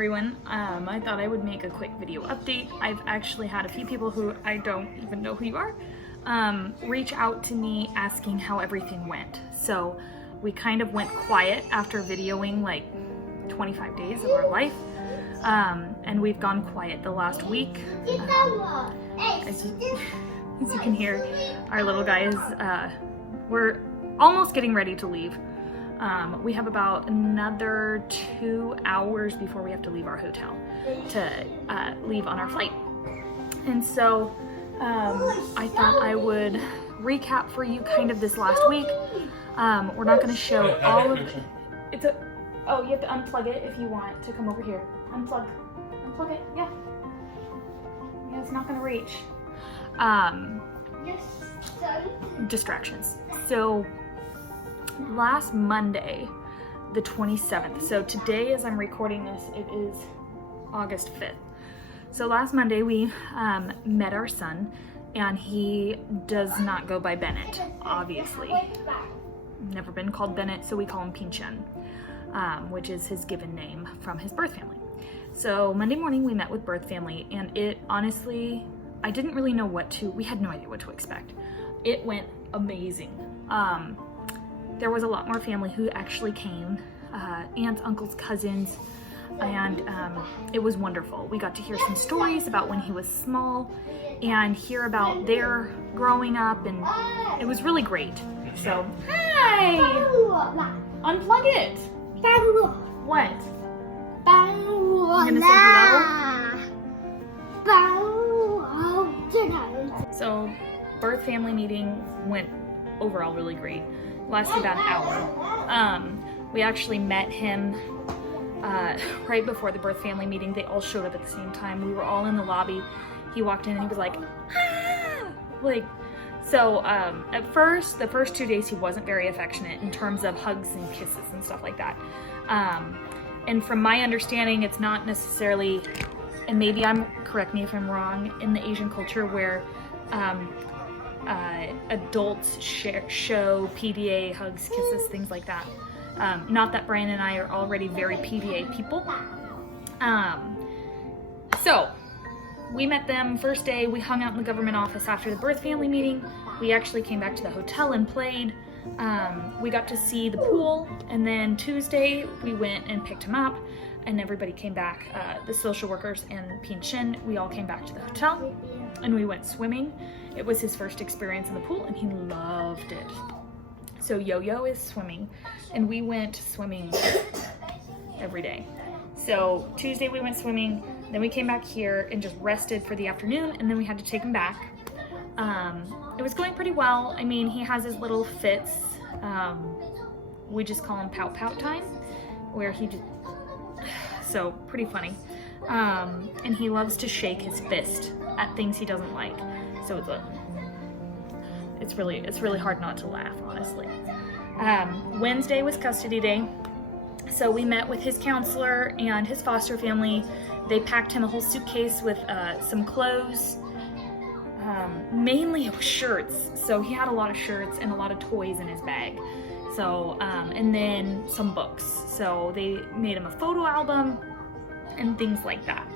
everyone. I thought I would make a quick video update. I've actually had a few people who I don't even know who you are reach out to me asking how everything went. So we kind of went quiet after videoing like 25 days of our life, and we've gone quiet the last week. As you can hear, our little guy is, we're almost getting ready to leave. We have about another 2 hours before we have to leave our hotel to leave on our flight. And so I thought I would recap for you kind of this last week. We're not going to show all of it. Oh, you have to unplug it if you want to come over here. Unplug it, yeah. Yeah, it's not going to reach. Distractions. So last Monday, the 27th, so today as I'm recording this, it is August 5th. So last Monday we met our son, and he does not go by Bennett, obviously. Never been called Bennett, so we call him Pinchen, which is his given name from his birth family. So Monday morning we met with birth family, and it honestly, I didn't really know we had no idea what to expect. It went amazing. There was a lot more family who actually came, aunts, uncles, cousins, and it was wonderful. We got to hear some stories about when he was small and hear about their growing up, and it was really great. So, hi! Unplug it! What? You gonna say hello? So, birth family meeting went overall really great. Lasted about an hour. We actually met him right before the birth family meeting. They all showed up at the same time. We were all in the lobby. He walked in and he was like, ah! So at first, the first 2 days, he wasn't very affectionate in terms of hugs and kisses and stuff like that. And from my understanding, it's not necessarily, and maybe correct me if I'm wrong, in the Asian culture where adults show PDA, hugs, kisses, things like that. Not that Brian and I are already very PDA people. So we met them first day. We hung out in the government office after the birth family meeting. We actually came back to the hotel and played. We got to see the pool, and then Tuesday we went and picked him up, and everybody came back. The social workers and Pinshin, we all came back to the hotel, and we went swimming. It was his first experience in the pool, and he loved it. So Yo-Yo is swimming, and we went swimming every day. So Tuesday we went swimming, then we came back here and just rested for the afternoon, and then we had to take him back. It was going pretty well. I mean, he has his little fits. We just call him pout pout time, where he just, so pretty funny. And he loves to shake his fist at things he doesn't like. So it's really hard not to laugh, honestly. Wednesday was custody day. So we met with his counselor and his foster family. They packed him a whole suitcase with some clothes. Mainly it was shirts. So he had a lot of shirts and a lot of toys in his bag. So, and then some books. So they made him a photo album and things like that.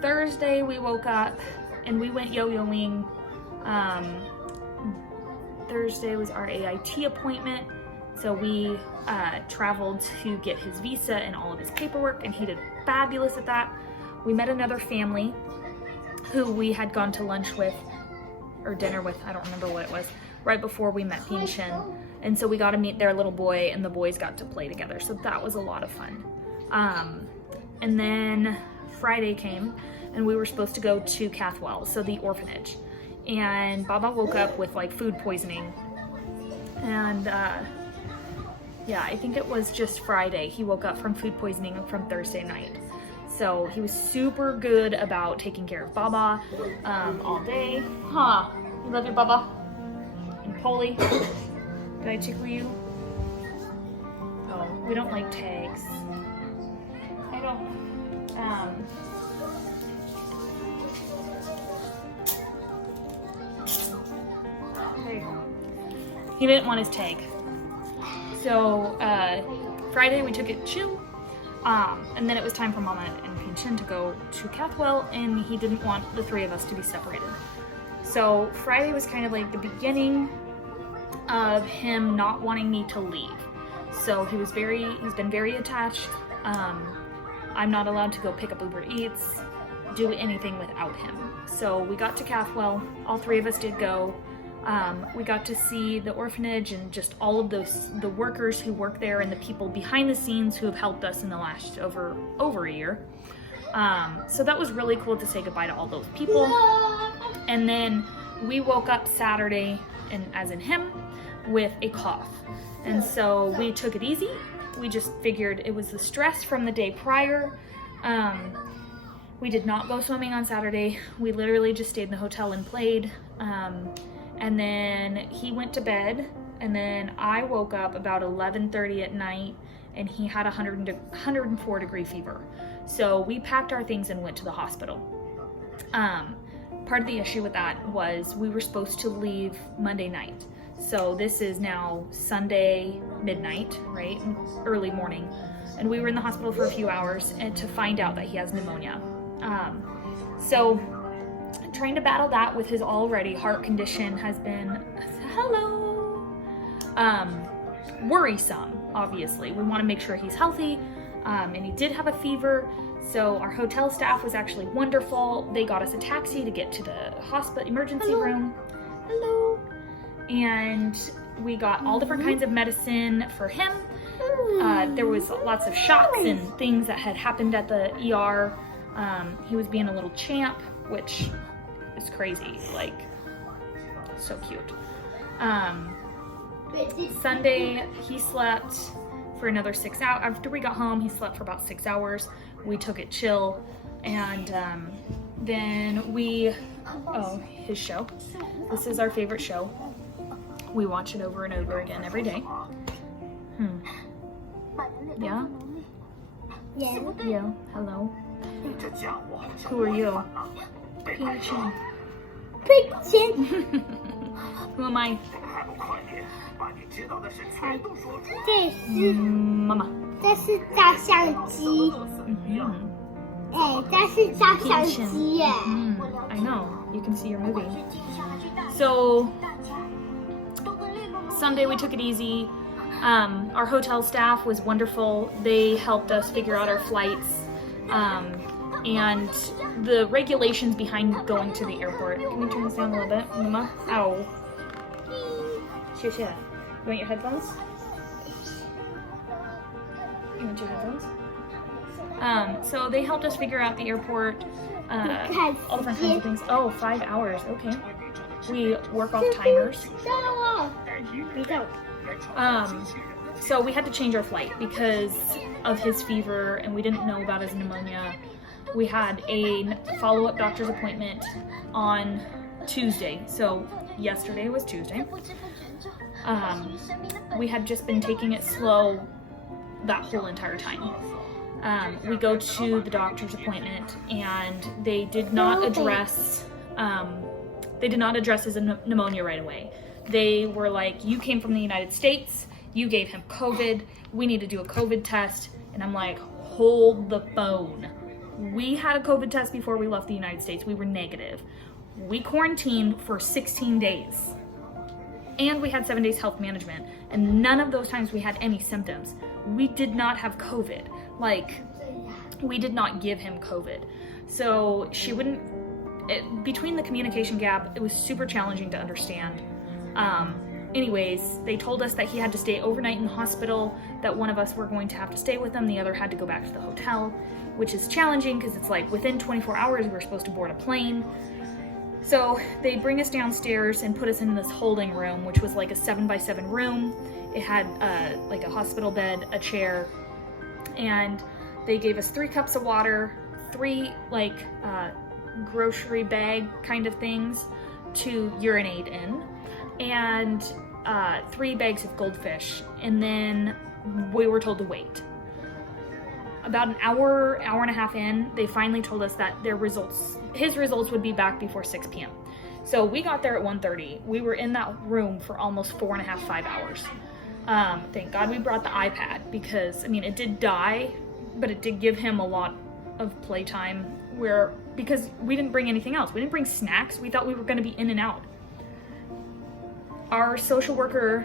Thursday we woke up and we went yo-yoing. Thursday was our AIT appointment. So we traveled to get his visa and all of his paperwork, and he did fabulous at that. We met another family who we had gone to lunch with, or dinner with, I don't remember what it was, right before we met Pinshin. And so we got to meet their little boy, and the boys got to play together. So that was a lot of fun. And then Friday came, and we were supposed to go to Cathwell, so the orphanage. And Baba woke up with like food poisoning. And yeah, I think it was just Friday. He woke up from food poisoning from Thursday night. So he was super good about taking care of Baba all day. Huh, you love your Baba? And Polly, did I tickle you? Oh, we don't like tags. I don't, there you go. He didn't want his tag. So Friday we took it chill. And then it was time for Mama and Pinchin to go to Cathwell, and he didn't want the three of us to be separated. So Friday was kind of like the beginning of him not wanting me to leave. So he's been very attached. I'm not allowed to go pick up Uber Eats, do anything without him. So we got to Cathwell, all three of us did go. We got to see the orphanage and just all of the workers who work there and the people behind the scenes who have helped us in the last over a year. So that was really cool to say goodbye to all those people. And then we woke up Saturday, and as in him, with a cough. And so we took it easy. We just figured it was the stress from the day prior. We did not go swimming on Saturday. We literally just stayed in the hotel and played. And then he went to bed, and then I woke up about 11:30 at night, and he had 104 degree fever. So we packed our things and went to the hospital. Part of the issue with that was we were supposed to leave Monday night. So this is now Sunday midnight, right? Early morning. And we were in the hospital for a few hours and to find out that he has pneumonia. So trying to battle that with his already heart condition has been, worrisome, obviously. We want to make sure he's healthy, and he did have a fever. So our hotel staff was actually wonderful. They got us a taxi to get to the hospital emergency room. Hello. And we got all different kinds of medicine for him. There was lots of shots and things that had happened at the ER. He was being a little champ, which is crazy, like, so cute. Sunday, he slept for another 6 hours. After we got home, he slept for about 6 hours. We took it chill, and then his show. This is our favorite show. We watch it over and over again every day. Yeah? Yeah, hello. Who are you? Pinchin. Who am I? Mama. 这是照相机。这是照相机耶。I know. You can see your movie. So Sunday we took it easy. Our hotel staff was wonderful. They helped us figure out our flights. And the regulations behind going to the airport. Can you turn this down a little bit, Mama? Ow. You want your headphones? You want your headphones? So they helped us figure out the airport, all different kinds of things. Oh, 5 hours, okay. We work off timers. So we had to change our flight because of his fever, and we didn't know about his pneumonia. We had a follow-up doctor's appointment on Tuesday, so yesterday was Tuesday. We had just been taking it slow that whole entire time. We go to the doctor's appointment, and they did not address his pneumonia right away. They were like, you came from the United States, you gave him COVID, we need to do a COVID test. And I'm like, hold the phone. We had a COVID test before we left the United States. We were negative. We quarantined for 16 days. And we had 7 days health management. And none of those times we had any symptoms. We did not have COVID. Like, we did not give him COVID. So she wouldn't, between the communication gap, it was super challenging to understand. Anyways, they told us that he had to stay overnight in the hospital, that one of us were going to have to stay with him, the other had to go back to the hotel, which is challenging because it's like within 24 hours we're supposed to board a plane. So they bring us downstairs and put us in this holding room, which was like a 7x7 room. It had like a hospital bed, a chair, and they gave us 3 cups of water, 3 like grocery bag kind of things to urinate in, and 3 bags of goldfish, and then we were told to wait. About an hour and a half in, they finally told us that his results would be back before 6 p.m. So we got there at 1:30. We were in that room for almost 4.5, 5 hours. Thank God we brought the iPad because, I mean, it did die but it did give him a lot of playtime because we didn't bring anything else. We didn't bring snacks. We thought we were going to be in and out. Our social worker,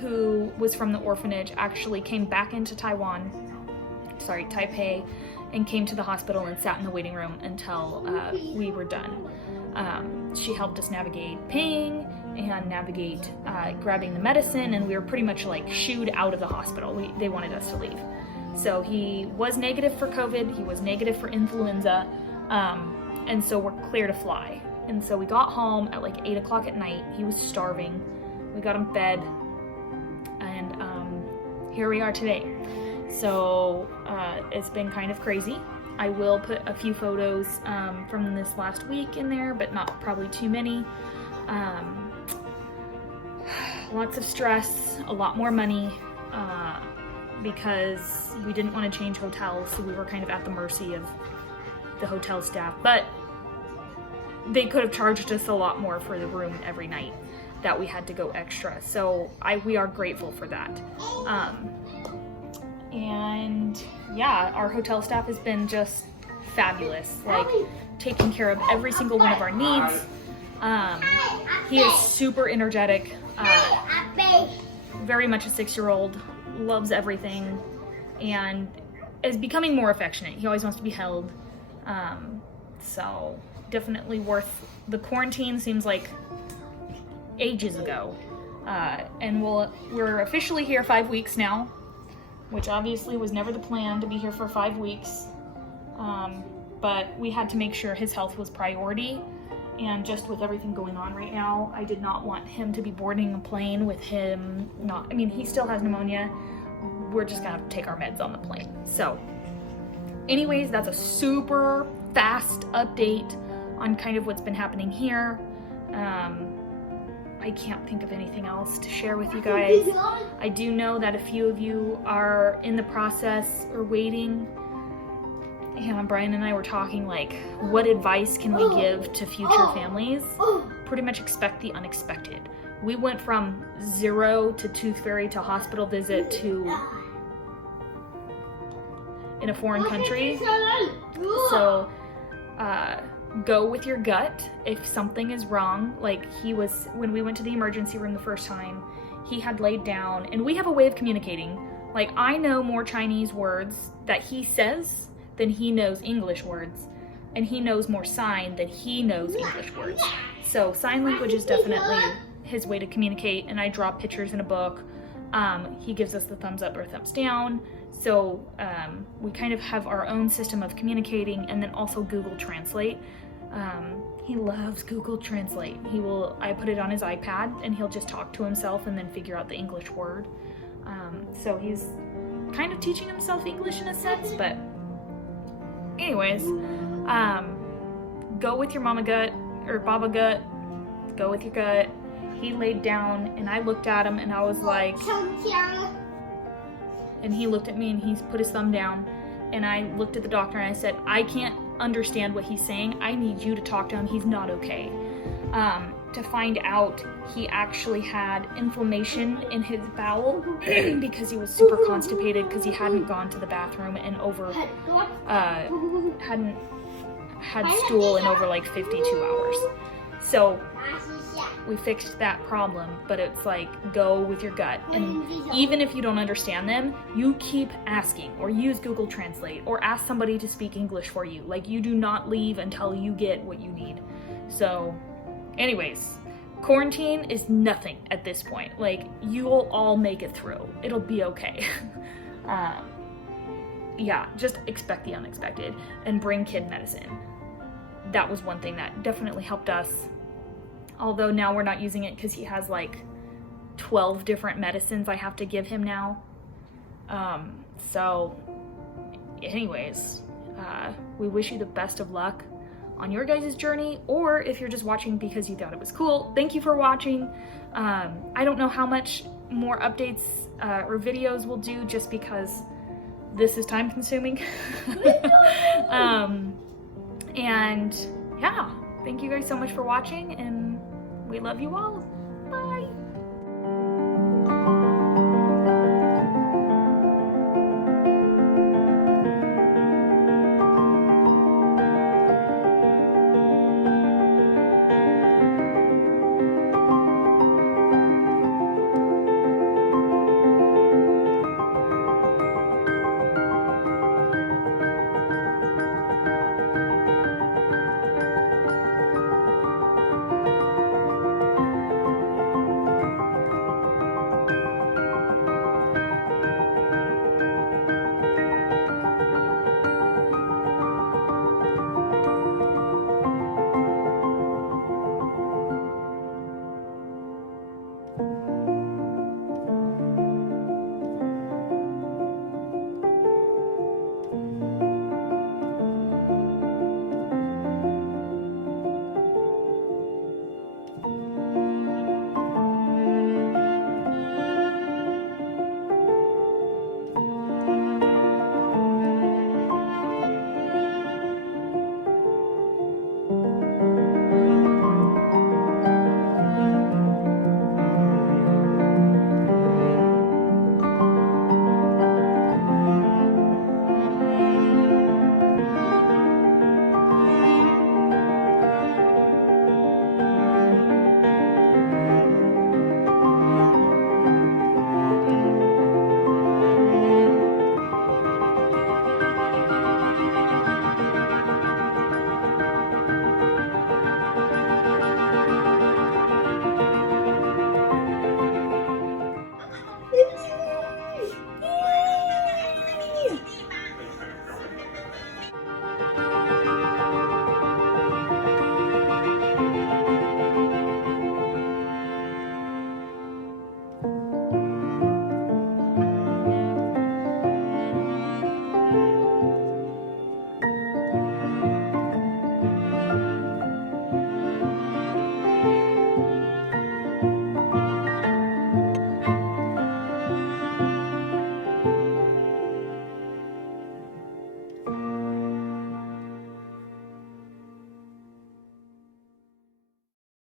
who was from the orphanage, actually came back into Taipei, and came to the hospital and sat in the waiting room until we were done. She helped us navigate paying and navigate grabbing the medicine, and we were pretty much like shooed out of the hospital. They wanted us to leave. So he was negative for COVID, he was negative for influenza, and so we're clear to fly. And so we got home at like 8 o'clock at night. He was starving. We got him fed, and here we are today. So it's been kind of crazy. I will put a few photos from this last week in there, but not probably too many. Lots of stress, a lot more money, because we didn't want to change hotels, so we were kind of at the mercy of the hotel staff. But they could have charged us a lot more for the room every night that we had to go extra. So we are grateful for that. And yeah, our hotel staff has been just fabulous, like taking care of every single one of our needs. He is super energetic, very much a 6-year-old, loves everything, and is becoming more affectionate. He always wants to be held. So definitely worth the quarantine. Seems like ages ago. And we're officially here 5 weeks now, which obviously was never the plan to be here for 5 weeks. But we had to make sure his health was priority. And just with everything going on right now, I did not want him to be boarding a plane with him he still has pneumonia. We're just gonna have to take our meds on the plane. So anyways, that's a super fast update on kind of what's been happening here. I can't think of anything else to share with you guys. I do know that a few of you are in the process or waiting. And Brian and I were talking, like, what advice can we give to future families? Pretty much expect the unexpected. We went from 0 to tooth fairy to hospital visit to in a foreign country. So go with your gut if something is wrong. Like when we went to the emergency room the first time, he had laid down, and we have a way of communicating. Like, I know more Chinese words that he says than he knows English words, and he knows more sign than he knows English words. So sign language is definitely his way to communicate, and I draw pictures in a book. He gives us the thumbs up or thumbs down. So we kind of have our own system of communicating, and then also Google Translate. He loves Google Translate. I put it on his iPad, and he'll just talk to himself and then figure out the English word. So he's kind of teaching himself English in a sense, but anyways, go with your mama gut or baba gut. Go with your gut. He laid down, and I looked at him, and I was like, and he looked at me, and he put his thumb down, and I looked at the doctor, and I said, I can't understand what he's saying. I need you to talk to him. He's not okay. To find out, he actually had inflammation in his bowel because he was super constipated because he hadn't gone to the bathroom and hadn't had stool in over like 52 hours. So we fixed that problem, but it's like, go with your gut. And even if you don't understand them, you keep asking, or use Google Translate, or ask somebody to speak English for you. Like, you do not leave until you get what you need. So anyways, quarantine is nothing at this point. Like, you will all make it through. It'll be okay. Yeah, just expect the unexpected and bring kid medicine. That was one thing that definitely helped us. Although now we're not using it because he has like 12 different medicines I have to give him now. So anyways, we wish you the best of luck on your guys' journey, or if you're just watching because you thought it was cool, thank you for watching. I don't know how much more updates or videos we'll do just because this is time consuming. And yeah, thank you guys so much for watching, and we love you all.